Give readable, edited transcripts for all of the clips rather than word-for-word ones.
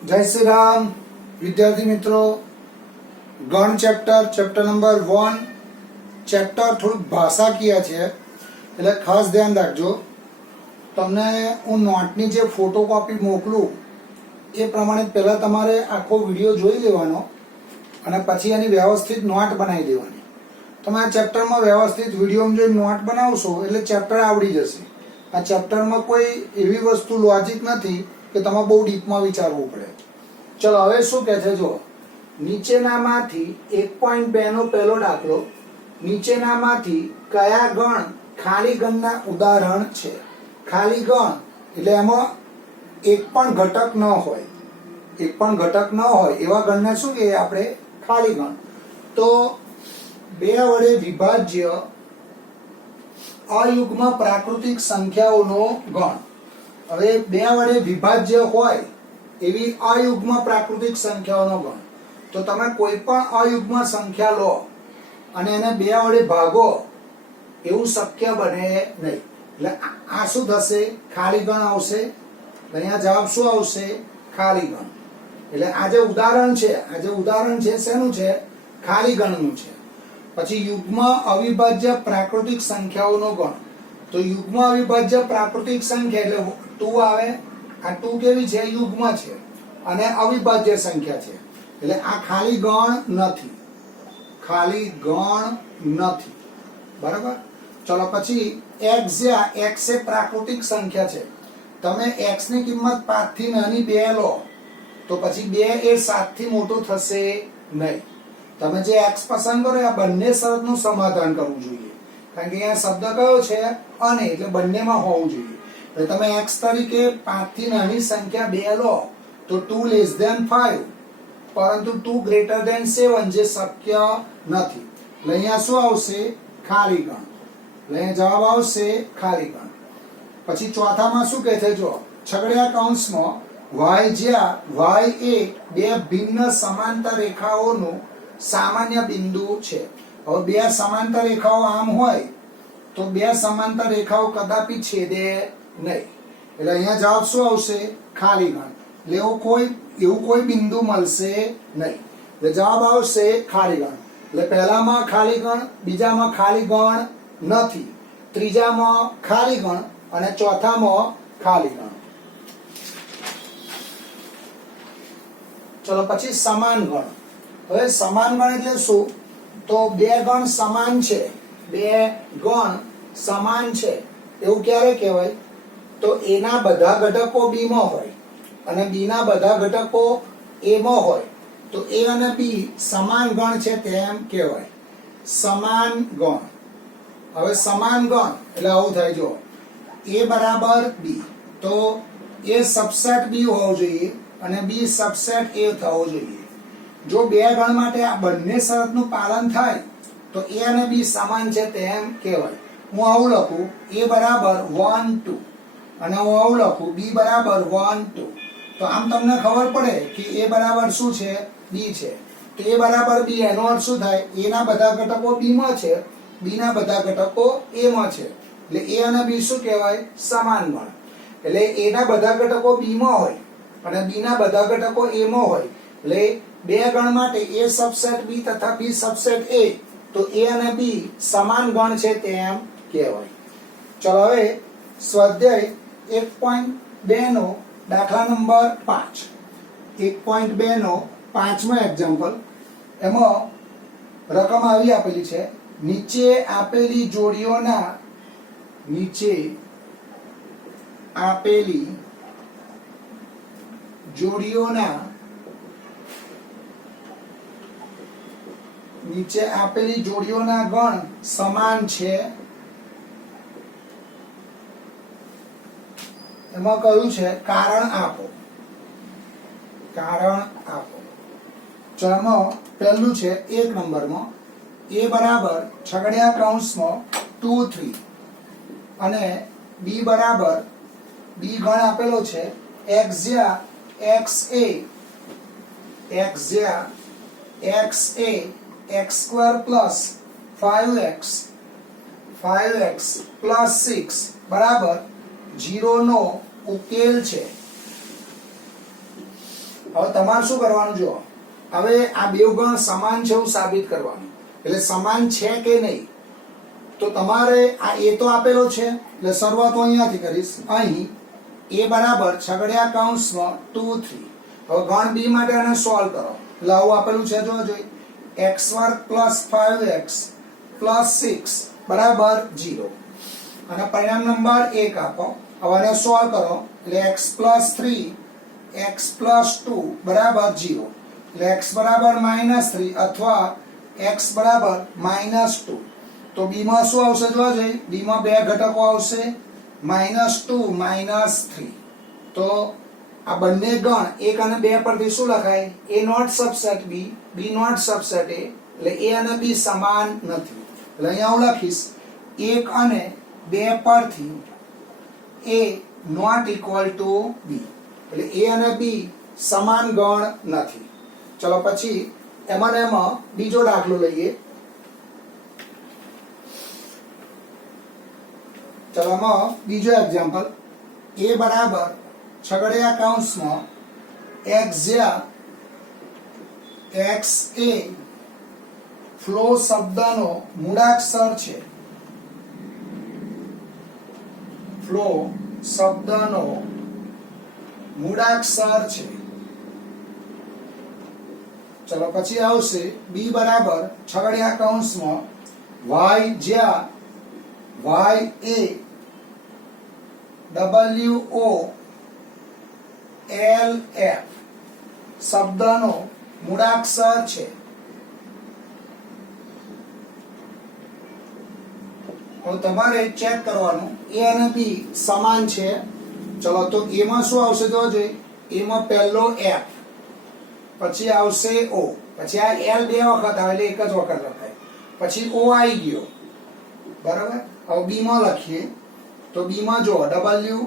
जय श्री राम विद्यार्थी मित्रों, गण चैप्टर नंबर 1 चैप्टर थोड़ी भाषाकीय है એટલે ખાસ ધ્યાન રાખજો। તમને હું નોટની જે ફોટોકોપી મોકલું એ પ્રમાણે પહેલા તમારે આખો વિડિયો જોઈ લેવાનો અને પછી એની વ્યવસ્થિત નોટ બનાવી દેવાની। તમે આ ચેપ્ટરમાં વ્યવસ્થિત વિડિયોમાં જોઈ નોટ બનાવશો એટલે ચેપ્ટર આવડી જશે। આ ચેપ્ટરમાં કોઈ એવી વસ્તુ લોજિક નથી કે તમારે બહુ ડીપમાં વિચારવું પડે। ચલો હવે શું કહે છે, જો નીચેનામાંથી 1.2 નો પહેલો દાખલો, નીચેનામાંથી કયા ગણ ખાલી ગણના ઉદાહરણ છે। ખાલી ગણ એટલે એમાં એક પણ ઘટક ન હોય, એક પણ ઘટક ન હોય એવા ગણને શું કહીએ આપણે? ખાલી ગણ। તો 2 વડે વિભાજ્ય અયુગ્મ પ્રાકૃતિક સંખ્યાઓનો ગણ। હવે 2 વડે વિભાજ્ય હોય એવી અયુગ્મ પ્રાકૃતિક સંખ્યાઓનો ગણ, તો તમે કોઈ પણ અયુગ્મ સંખ્યા લો અને એને 2 વડે ભાગો એવું શક્ય બને નહીં। એટલે આ શું થશે? ખાલી ગણ આવશે। અહીંયા જવાબ શું આવશે? ખાલી ગણ। એટલે આ જે ઉદાહરણ છે શેનું છે? ખાલી ગણનું છે। પછી યુગ્મ અવિભાજ્ય પ્રાકૃતિક સંખ્યાઓનો ગણ। તો યુગ્મ અવિભાજ્ય પ્રાકૃતિક સંખ્યા એટલે 2 આવે। આ 2 કેવી છે? યુગ્મ છે અને અવિભાજ્ય સંખ્યા છે, એટલે આ ખાલી ગણ નથી, ખાલી ગણ નથી, બરાબર। ચલો પછી x, જ્યાં x એ પ્રાકૃતિક સંખ્યા છે, તમે x ની કિંમત 5 થી નાની 2 લો તો પછી 2 એ 7 થી મોટો થશે નહીં। તમે જે x પસંદ કરો આ બંને શરતનું સમાધાન કરવું જોઈએ, કારણ કે અહીંયા શબ્દ કયો છે? અને, એટલે બંનેમાં હોવું જોઈએ। એટલે તમે x તરીકે 5 થી નાની સંખ્યા 2 લો તો 2 લેસ ધેન 5, પરંતુ 2 ગ્રેટર ધેન 7 જે શક્ય નથી। એટલે અહીંયા શું આવશે? ખાલી ગણ। એટલે અહીંયા જવાબ આવશે ખાલી ગણ। પછી ચોથામાં શું કહે છે? જો છગડીયા કૌંસમાં y, જ્યાં y એ 2 ભિન્ન સમાંતર રેખાઓનું સામાન્ય બિંદુ છે। હવે 2 સમાંતર રેખાઓ આમ હોય તો 2 સમાંતર રેખાઓ કદાપી છેદે નહીં, એટલે અહીંયા જવાબ શું આવશે? ખાલી ગણ। એટલે એવું કોઈ બિંદુ મળશે નહીં, એટલે જવાબ આવશે ખાલી ગણ। એટલે પહેલામાં ખાલી ગણ, બીજામાં ખાલી ગણ નથી, ત્રીજામાં ખાલી ગણ અને ચોથામાં ખાલી ગણ। ચલો પછી સમાન ગણ। હવે સમાન ગણ એટલે શું? તો 2 ગણ સમાન છે, 2 ગણ સમાન છે એવું ક્યારે કહેવાય? તો a ના બધા ઘટકો b માં હોય અને b ના બધા ઘટકો a માં હોય તો a અને b સમાન ગણ છે તેમ કહેવાય, સમાન ગણ। હવે સમાન ગણ એટલે આવું થાય, જો a બરાબર b તો a સબસેટ b હોવો જોઈએ અને b સબસેટ a થવો જોઈએ। જો 2 ગણ માટે આ બંને શરતનું પાલન થાય તો a અને b સમાન છે તેમ કહેવાય। હું આવું લખું a બરાબર 1 2 અને હું આવું લખું b બરાબર 1 2, તો આમ તમને ખબર પડે કે a બરાબર શું છે? b છે। તો a બરાબર b એનો અર્થ શું થાય? a ના બધા ઘટકો b માં છે, b ના બધા ઘટકો a માં છે, એટલે a અને b શું કહેવાય? સમાન ગણ। એટલે a ના બધા ઘટકો b માં હોય અને b ના બધા ઘટકો a માં હોય, એટલે 2 ગણ માટે a સબસેટ b તથા b સબસેટ a, તો a અને b સમાન ગણ છે તેમ કહેવાય। ચલો હવે સ્વાધ્યાય 1.2 નો દાખલા નંબર 5, 1.2 નો 5મો એક્ઝામ્પલ। એમાં રકમ આવી આપેલી છે, નીચે આપેલી જોડીઓના ગણ સમાન છે। એમાં કહ્યું છે કારણ આપો। ચલો પહેલું છે 1 નંબરમાં a બરાબર છગડીયા કૌંસમાં 2 3 અને b બરાબર b ગણ આપેલો છે x, જ્યાં x એ x² પ્લસ 5x પ્લસ 6 બરાબર 0 નો ઉકેલ છે। હવે તમારે શું કરવાનું જો હવે આ બે ગણ સમાન છે એવું સાબિત કરવાનું એટલે સમાન છે કે નહીં તો તમારે આ એ તો આપેલો છે એટલે શરૂઆત હું અહીંયાથી કરીશ અહીં a બરાબર છગડિયા કૌંસમાં 2 3 હવે ગણ b માટે આને સોલ્વ કરો એટલે આવું આપેલું છે જો જોઈ x વર્ગ પ્લસ 5x પ્લસ 6 બરાબર 0 અને પરિણામ નંબર 1 આપો હવે આને સોલ્વ કરો એટલે x પ્લસ 3 x પ્લસ 2 બરાબર 0 એટલે x બરાબર -3 અથવા x બરાબર -2 તો b માં શું આવશે જોવા જોઈએ b માં બે ઘટકો આવશે -2 -3 તો આ બંને ગણ 1 અને 2 પરથી શું લખાય a not subset b b not subset a એટલે a અને b સમાન નથી એટલે અહીંયા હું લખીશ 1 અને 2 પરથી a not equal to b એટલે a અને b સમાન ગણ નથી ચલો પછી એમાં બીજો દાખલો લઈએ ચલો આમાં બીજો એક્ઝામ્પલ a બરાબર છગડિયા કૌંસમાં x જ્યાં x એ ફ્લો શબ્દનો મૂળાક્ષર છે ફ્લો શબ્દનો મૂળાક્ષર છે ચલો પછી આવશે b બરાબર છગડિયા કૌંસમાં y જ્યાં y એ WO LF શબ્દનો મૂળાક્ષર છે હવે તમારે ચેક કરવાનું a અને b સમાન છે ચલો તો a માં શું આવશે તો જોઈએ a માં પહેલો f પછી આવશે o પછી આ l બે વખત આવે એટલે એક જ વખત લખાય પછી o આવી ગયો બરાબર હવે b માં લખીએ તો b માં જો w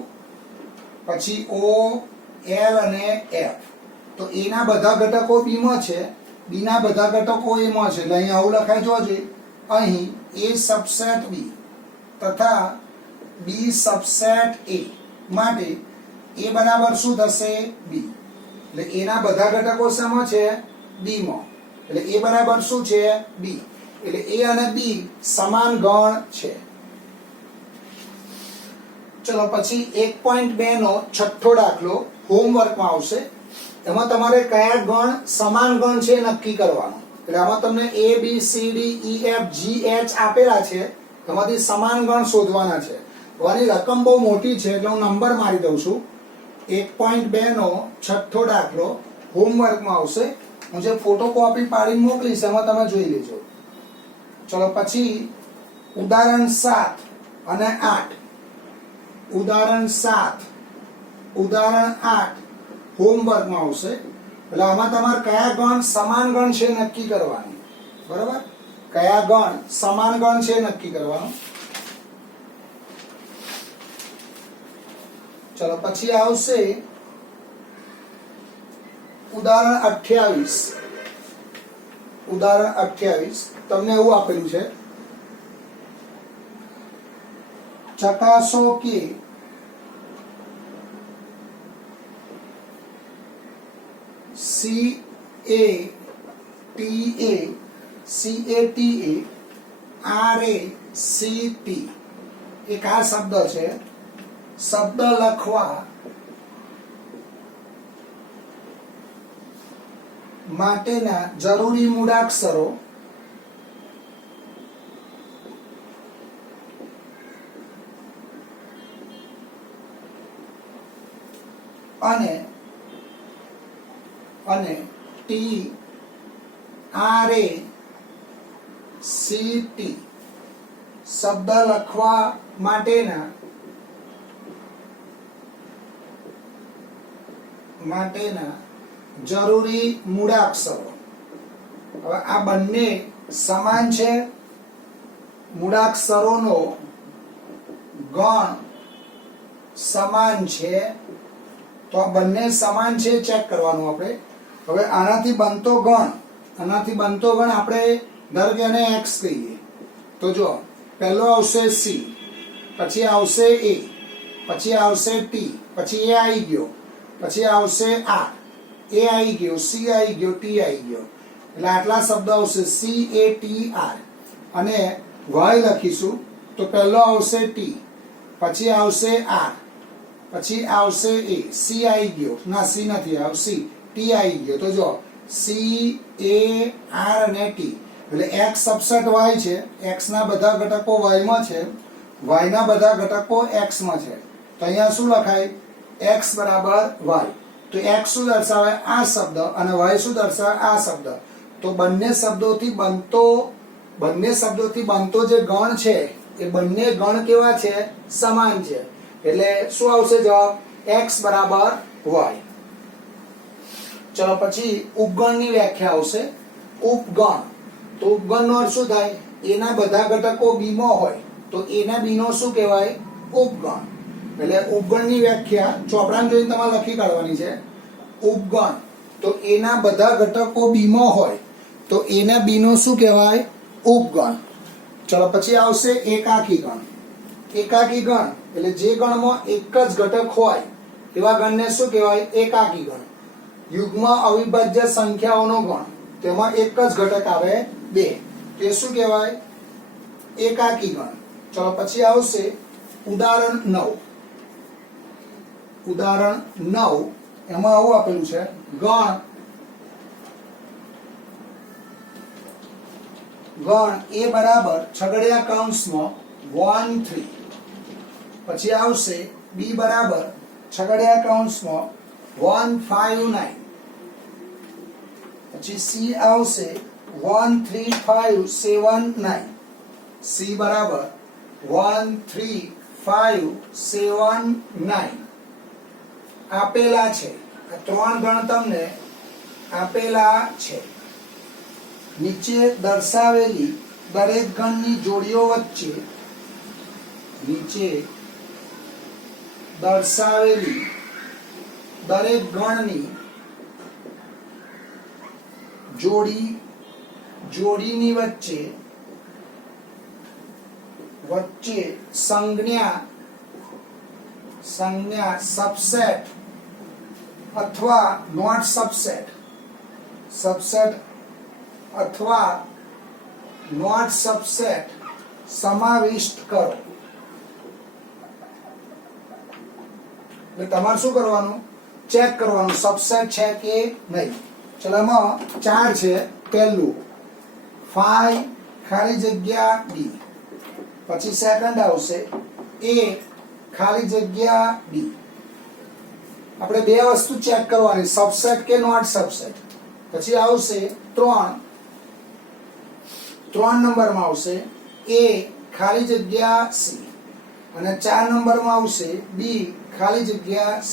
પછી o l અને f તો a ના બધા ઘટકો b માં છે b ના બધા ઘટકો a માં છે એટલે અહીં આવું લખાય જોજે અહીં a સબસેટ b તથા b સબસેટ a માટે a બરાબર શું થશે b એટલે a ના બધા ઘટકો શેમાં છે b માં એટલે a બરાબર શું છે b એટલે a અને b સમાન ગણ છે ચલો પછી 1.2 નો છઠ્ઠો દાખલો હોમવર્કમાં આવશે એમાં તમારે કયા ગણ સમાન ગણ છે નક્કી કરવાનું એટલે આમાં તમને a b c d e f g h આપેલા છે એમાંથી સમાન ગણ શોધવાના છે આની રકમ બહુ મોટી છે એટલે હું નંબર મારી દઉં છું 1.2 નો છઠ્ઠો દાખલો હોમવર્કમાં આવશે હું જે ફોટોકોપી પાડીને મોકલીશ એમાં તમે જોઈ લેજો ચલો પછી ઉદાહરણ 7 અને 8 ઉદાહરણ 7 ઉદાહરણ 8 હોમવર્કમાં આવશે એટલે આમાં તમારે કયા ગણ સમાન ગણ છે નક્કી કરવાનું બરાબર કયા ગણ સમાન ગણ છે નક્કી કરવાનું ચલો પછી આવશે ઉદાહરણ 28 ઉદાહરણ 28 તમને એવું આપેલું છે ચકાસો કે CATA એક આ શબ્દ છે શબ્દ લખવા માટેના જરૂરી મૂળાક્ષરો અને TRACT શબ્દ લખવા માટેના જરૂરી મૂળાક્ષરો હવે આ બંને સમાન છે મૂળાક્ષરોનો ગણ સમાન છે તો આ બંને સમાન છે ચેક કરવાનું આપણે હવે આનાથી બનતો ગણ આપણે ધારો કે એને x કહીએ તો જો પહેલો આવશે c પછી આવશે a પછી આવશે t પછી a આવી ગયો પછી આવશે r એ આવી ગયો, સી આવી ગયો, ટી આવી ગયો, એટલે આટલા શબ્દ આવશે CATR. અને વાય લખીશું તો પહેલો આવશે ટી, પછી આવશે આર, પછી આવશે એ, સી આવી ગયો, ના સી નથી આવ્યો, સી, ટી આવી ગયો. તો જો CAR અને ટી, એટલે x સબસેટ y છે, x ના બધા ઘટકો y માં છે, y ના બધા ઘટકો x માં છે. તો અહીંયા શું લખાય? x બરાબર y. તો x શું દર્શાવે? આ શબ્દ, અને y શું દર્શાવે? આ શબ્દ. તો બંને શબ્દોથી બનતો જે ગણ છે એ બંને ગણ કેવા છે? સમાન છે. એટલે શું આવશે જવાબ? x બરાબર y. ચલો પછી ઉપગણની વ્યાખ્યા આવશે. ઉપગણ, તો ઉપગણનો અર્થ શું થાય? એના બધા ઘટકો b માં હોય તો એના b નો શું કહેવાય? ઉપગણ. એટલે ઉપગણની વ્યાખ્યા ચોપડામાં જોઈને તમારે લખી કાઢવાની છે. ઉપગણ તો એના બધા ઘટકો b માં હોય તો એના b નો શું કહેવાય? ઉપગણ. ચલો પછી આવશે એકાકી ગણ. એકાકી ગણ એટલે જે ગણમાં એક જ ઘટક હોય એવા ગણને શું કહેવાય? એકાકી ગણ. યુગ્મ અવિભાજ્ય સંખ્યાઓનો ગણ, તેમાં એક જ ઘટક આવે 2, તે શું કહેવાય? એકાકી ગણ. ચલો પછી આવશે ઉદાહરણ 9. ઉદાહરણ 9 એમાં આવું આપેલું છે, ગણ એ બરાબર છગડીયા કૌંસમાં 1 3, પછી આવશે b બરાબર છગડીયા કૌંસમાં 1 5 9, પછી c આવશે 1 3 5 7 9, c બરાબર 1 3 5 7 9 આપેલા છે. આ ત્રણ ગણ તમને આપેલા છે. નીચે દર્શાવેલી દરેક ગણની જોડીઓ વચ્ચે દરેક ગણની જોડીની વચ્ચે સંજ્ઞા સબસેટ અથવા નોટ સબસેટ અથવા નોટ સબસેટ સમાવિષ્ટ કરો. એટલે તમારે શું કરવાનું? ચેક કરવાનું સબસેટ છે કે નહીં. ચલો એમાં 4 છે. પહેલું 5 ખાલી જગ્યા b, પછી સેકન્ડ આવશે a ખાલી જગ્યા b. આપણે બે વસ્તુ ચેક કરવાની, સબસેટ કે નોટ સબસેટ. પછી આવશે 3 નંબરમાં આવશે a ખાલી જગ્યા c, અને 4 નંબરમાં આવશે b ખાલી જગ્યા c.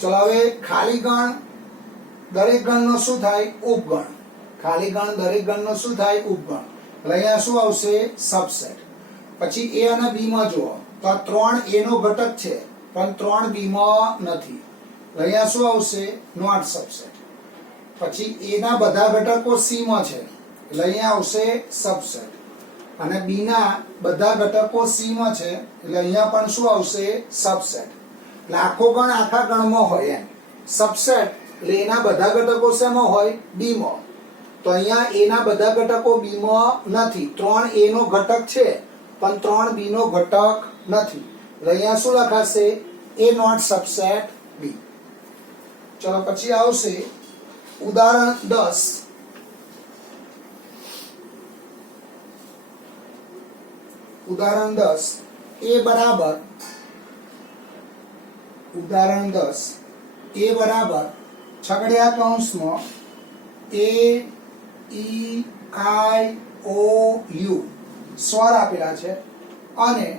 ચલો હવે ખાલી ગણ દરેક ગણનો શું થાય? ઉપગણ. ખાલી ગણ દરેક ગણનો શું થાય? ઉપગણ. એટલે અહીંયા શું આવશે? સબસેટ. પછી a અને b માં જુઓ તો આ 3 a નો ઘટક છે પણ 3 b માં નથી. અહીંયા શું આવશે? Not subset. પછી a ના બધા ઘટકો c માં છે એટલે અહીંયા આવશે સબસેટ, અને b ના બધા ઘટકો c માં છે એટલે અહીંયા પણ શું આવશે? સબસેટ. એટલે આખો ગણ આખા ગણમાં હોય એમ. સબસેટ એટલે એના બધા ઘટકો શેમાં હોય? b માં. તો અહીંયા a ના બધા ઘટકો b માં નથી. 3 a નો ઘટક છે પણ 3 b નો ઘટક નથી. એટલે અહીંયા શું લખાશે? a not subset b. ચલો પછી આવશે ઉદાહરણ 10. ઉદાહરણ 10 a બરાબર છગડીયા કૌંસમાં a e i o u સ્વર આપેલા છે, અને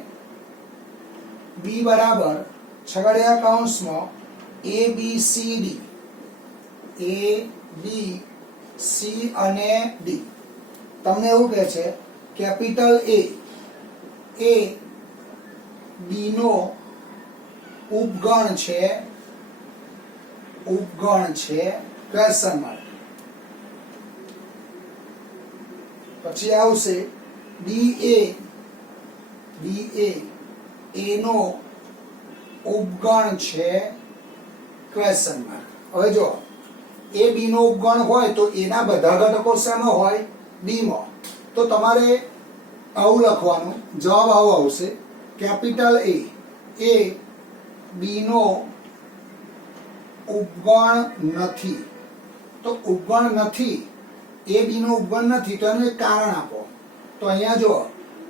b બરાબર છગડીયા કૌંસમાં a b c d, a b c અને d. તમને એવું કહે છે કેપિટલ a b નો ઉપગણ છે ક્વેશ્ચન માર્ક. પછી આવશે ba a નો ઉપગણ છે ક્વેશ્ચન માર્ક. હવે જો એ બી નો ઉપગણ હોય તો એના બધા ઘટકો શેમાં હોય? બી માં. તો તમારે આવું લખવાનું, જવાબ આવો આવશે, કેપિટલ એ બી નો ઉપગણ નથી. તો ઉપગણ નથી, એ બી નો ઉપગણ નથી, તો એનું એક કારણ આપો. તો અહીંયા જો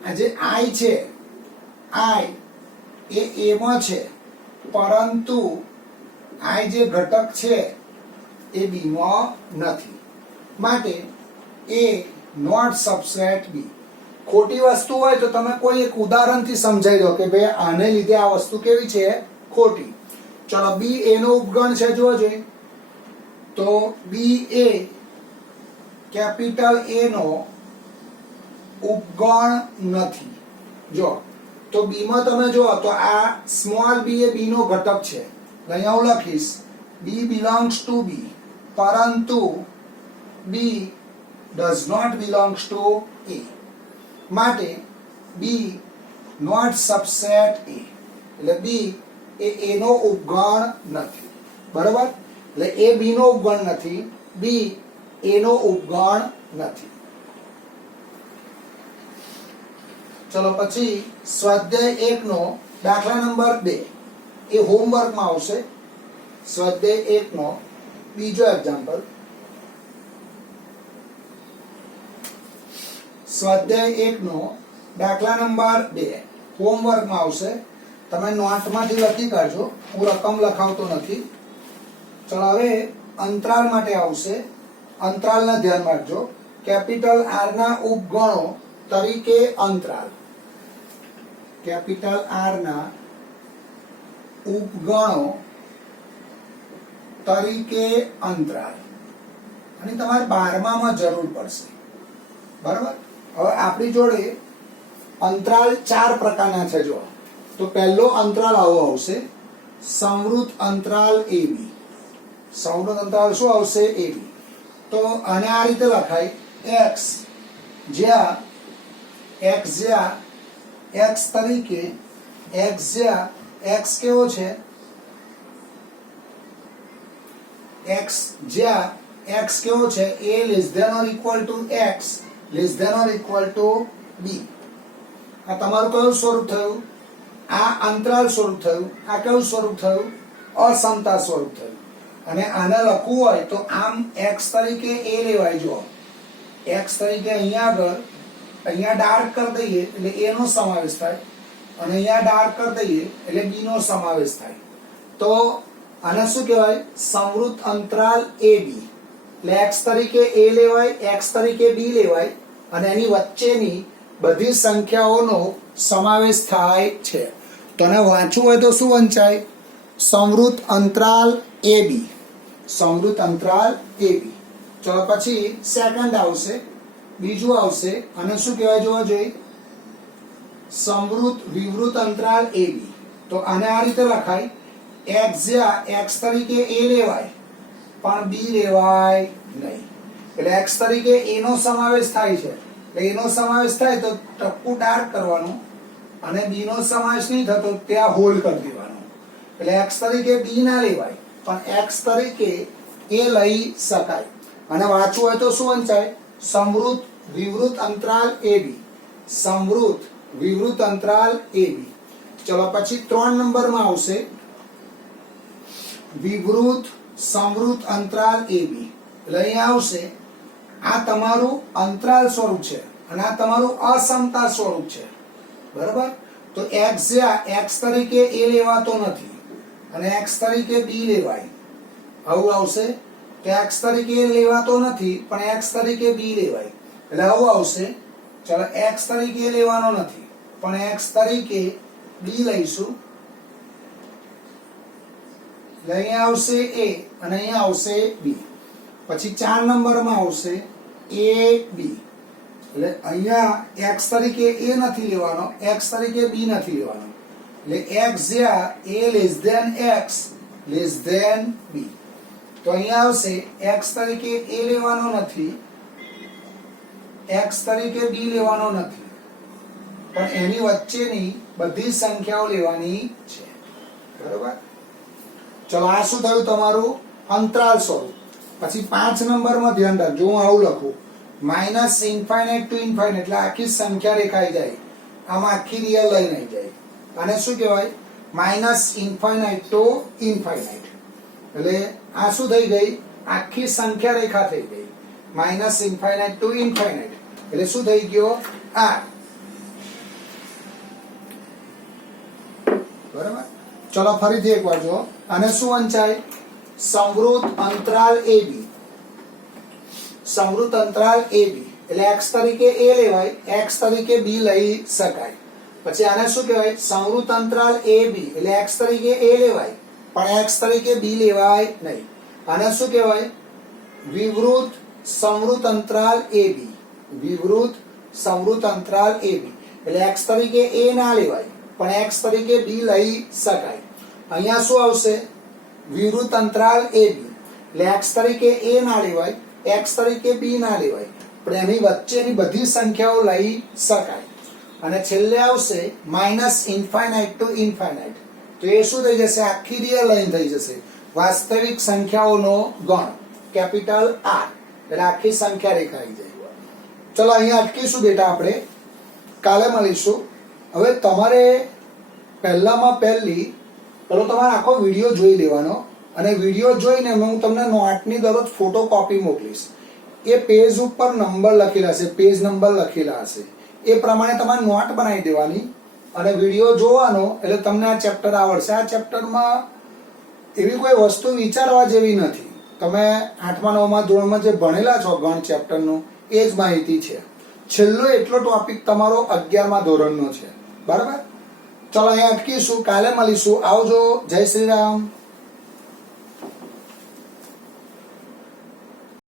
આ જે આઈ છે, આઈ એ માં છે, પરંતુ આઈ જે ઘટક છે એ બી માં નથી, માટે એ નોટ સબસેટ બી. ખોટી વસ્તુ હોય તો તમે કોઈ એક ઉદાહરણથી સમજાવી દો કે ભાઈ આને લીધે આ વસ્તુ કેવી છે? ખોટી. ચલો બી એ નો ઉપગણ છે, જુઓ જોઈએ. તો બી એ કેપિટલ એ નો ઉપગણ નથી. જો તો બી માં તમે જો તો આ સ્મોલ બી એ બી નો ઘટક છે. અહીંયા હું લખીશ બી બિલોંગ્સ ટુ બી, પરંતુ બી ડઝ નોટ બિલોંગ્સ ટુ એ. માટે બી નોટ સબસેટ એ, એટલે બી એ નો ઉપગણ નથી. બરોબર? એટલે એ બી નો ઉપગણ નથી, બી એ નો ઉપગણ નથી. ચલો પછી સ્વાધ્યાય 1 નો દાખલા નંબર 2 એ હોમવર્કમાં આવશે. સ્વાધ્યાય 1 નો બીજો એક્ઝામ્પલ. સ્વાધ્યાય 1 નો દાખલા નંબર 2 હોમવર્કમાં આવશે. તમે નોટમાંથી લખી કાઢજો, હું રકમ લખાવતો નથી. ચલો હવે અંતરાલ માટે આવશે. અંતરાલને ધ્યાન રાખજો. કેપિટલ આર ના ઉપગણો તરીકે અંતરાલ. કેપિટલ આર ના ઉપગણો તરીકે અંતરાલ. અને તમારે 12માં જરૂર પડશે. બરાબર? હવે આપણી જોડે અંતરાલ 4 પ્રકારના છે. જો તો પહેલો અંતરાલ આવો આવશે, સંવૃત અંતરાલ AB. સંવૃત અંતરાલ શું આવશે? AB. તો આને આ રીતે લખાય, x જ્યાં x તરીકે x જ્યાં x કેવો છે? x જ્યાં x કેવો છે? a less than or equal to x less than or equal to b. આ તમારું કયું સ્વરૂપ થયું? આ અંતરાલ સ્વરૂપ થયું. આ કયું સ્વરૂપ થયું? અસમતા સ્વરૂપ થયું. અને આને લખવું હોય તો આમ x તરીકે a લેવાય. જો x તરીકે અહીંયા આગળ અહીંયા ડાર્ક કરી દઈએ એટલે a નો સમાવેશ થાય, અને અહીંયા ડાર્ક કરી દઈએ એટલે b નો સમાવેશ થાય. તો આને શું કહેવાય? સંવૃત અંતરાલ AB. એટલે x તરીકે a લેવાય, x તરીકે b લેવાય, અને એની વચ્ચેની બધી સંખ્યાઓનો સમાવેશ થાય છે. તને વાંચવું હોય તો શું વંચાય? સંવૃત અંતરાલ AB. સંવૃત અંતરાલ AB. ચલો પછી સેકન્ડ આવશે, બીજું આવશે, અને શું કહેવાય જોવા જોઈએ? સંવૃત વિવૃત અંતરાલ AB. તો આને આ રીતે લખાય, x જ્યાં x તરીકે a લેવાય પણ b લેવાય નહીં. એટલે x તરીકે a નો સમાવેશ થાય છે, એટલે a નો સમાવેશ થાય તો ટપકું ડાર્ક કરવાનું, અને b નો સમાવેશ નહીં થતો ત્યાં હોલ કરી દેવાનો. એટલે x તરીકે b ના લેવાય પણ x તરીકે a લઈ શકાય. અને વાંચવું હોય તો શું વંચાય? સંવૃત વિવૃત અંતરાલ AB. સંવૃત વિવૃત અંતરાલ AB. ચલો પછી 3 નંબરમાં આવશે વિવૃત સંવૃત અંતરાલ AB. એટલે અહીંયા આવશે આ તમારું અંતરાલ સ્વરૂપ છે અને આ તમારું અસમતા સ્વરૂપ છે. બરાબર? તો x જ્યાં x તરીકે a લેવાતો નથી અને x તરીકે b લેવાય, આવું આવશે. તો x તરીકે a લેવાતો નથી પણ x તરીકે b લેવાય, એટલે આવું આવશે. ચલો x તરીકે a લેવાનો નથી પણ x તરીકે b લઈશું, એટલે અહીંયા આવશે a અને અહીંયા આવશે b. પછી 4 નંબરમાં આવશે AB. એટલે અહીંયા x તરીકે a નથી લેવાનો, x તરીકે b નથી લેવાનો, એટલે x જ્યાં a less than x less than b. તો અહીંયા આવશે x તરીકે a લેવાનો નથી, x તરીકે b લેવાનો નથી, પણ એની વચ્ચેની બધી સંખ્યાઓ લેવાની છે. બરોબર? ચલો આ શું થયું? તમારું અંતરાલ સ્વરૂપ. પછી 5 નંબરમાં ધ્યાન રાખજો, હું આવું લખું માઇનસ ઇન્ફાઇનાઇટ ટુ ઇન્ફાઇનાઇટ, એટલે આખી સંખ્યા રેખાઈ જાય, આમાં આખી રિયલ લઈ નહીં જાય. અને શું કહેવાય? માઇનસ ઇન્ફાઇનાઇટ ટુ ઇન્ફાઇનાઇટ, એટલે આ શું થઈ ગઈ? આખી સંખ્યા રેખા થઈ ગઈ. માઇનસ ઇન્ફાઇનાઇટ ટુ ઇન્ફાઇનાઇટ એટલે શું થઈ ગયો? આ. બરાબર. ચલો ફરીથી એકવાર જો, અને શું વંચાય? સંવૃત અંતરાલ AB. સંવૃત અંતરાલ AB એટલે x તરીકે a લેવાય, x તરીકે b લઈ શકાય. પછી આને શું કહેવાય? સંવૃત અંતરાલ AB એટલે x તરીકે a લેવાય પણ x તરીકે b લેવાય નહીં. આને શું કહેવાય? વિવૃત સંવૃત અંતરાલ AB. વિવૃત સંવૃત અંતરાલ AB એટલે x તરીકે a ના લેવાય પણ x તરીકે b લઈ શકાય. અહીંયા શું આવશે? વિવૃત અંતરાલ AB એટલે x તરીકે a ના લેવાય, x તરીકે b ના લેવાય પણ એની વચ્ચેની બધી સંખ્યાઓ લઈ શકાય. અને છેલ્લે આવશે માઇનસ ઇન્ફાઇનાઇટ ટુ ઇન્ફાઇનાઇટ, તો એ શું થઈ જશે? આખી રિયલ લાઈન થઈ જશે. વાસ્તવિક સંખ્યાઓનો ગણ, કેપિટલ R, એટલે આખી સંખ્યા રેખા આવી જાય. ચલો અહીંયા અટકીશું બેટા, આપણે કાલે મળીશું. હવે તમારે પહેલામાં પહેલી પેલો તમારે આખો વિડીયો જોઈ લેવાનો, અને વિડીયો જોઈને હું તમને નોટની દરરોજ ફોટો કોપી મોકલીશ. એ પેજ ઉપર નંબર લખેલા હશે, પેજ નંબર લખેલા હશે, એ પ્રમાણે તમારે નોટ બનાવી દેવાની અને વિડીયો જોવાનો, એટલે તમને આ ચેપ્ટર આવડશે. આ ચેપ્ટરમાં એવી કોઈ વસ્તુ વિચારવા જેવી નથી. તમે 8મા 9મા ધોરણમાં જે ભણેલા છો ગણ ચેપ્ટરનું એ જ માહિતી છે. છેલ્લો એટલો ટોપિક તમારો 11મા ધોરણનો છે. બરાબર. ચલો અહીંયા અટકીશું, કાલે મળીશું. આવજો. જય શ્રી રામ.